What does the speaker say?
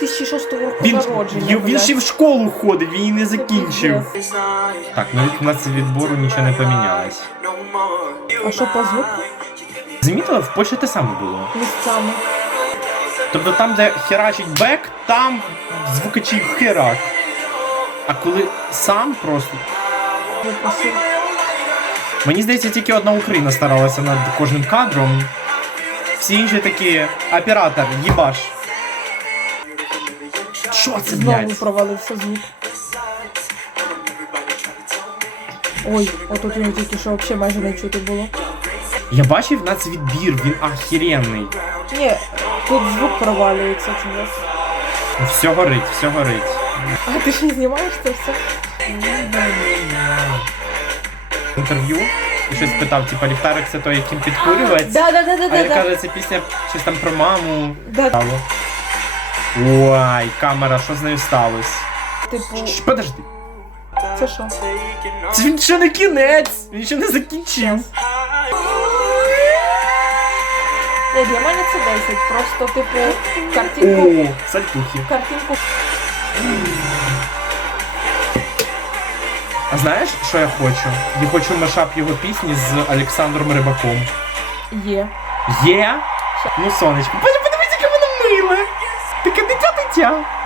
2006 року Він, народження. він блядь. ще в школу ходить, він її не закінчив. Так, ну від нас відбору нічого не помінялось. А що по звуку? Замітила, в Польщі те саме було. Місцями. Тобто там, де херачить бек, там звукачі херак. А коли сам просто. Мені здається, тільки одна Україна старалася над кожним кадром. Всі інші такі оператор, їбаш. Що це, Знову провалився звук. Ой, отут його тільки що взагалі майже не чути було. Я бачив нацвідбір, він ахіренний. Ні, тут звук провалюється чогось. Все горить, все горить. А ти ж не знімаєш це все? Інтерв'ю і щось питав, типа ліхтарик це той, яким підкурювається. Да, да, да, да, А да, я да. каже, це пісня щось там про маму. Да, Стало. Ой, камера, що з нею сталося? типу, Щ, Подожди. це що? Це він ще не кінець! Він ще не закінчив. Ні, для мене це 10. Просто, типу, картинку. О, сальтухи. Картинку. А знаєш, що я хочу? Я хочу мешап його пісні з Олександром Рибаком. Є. Є? Ну, сонечко, подивись, яке воно миле! Ciao.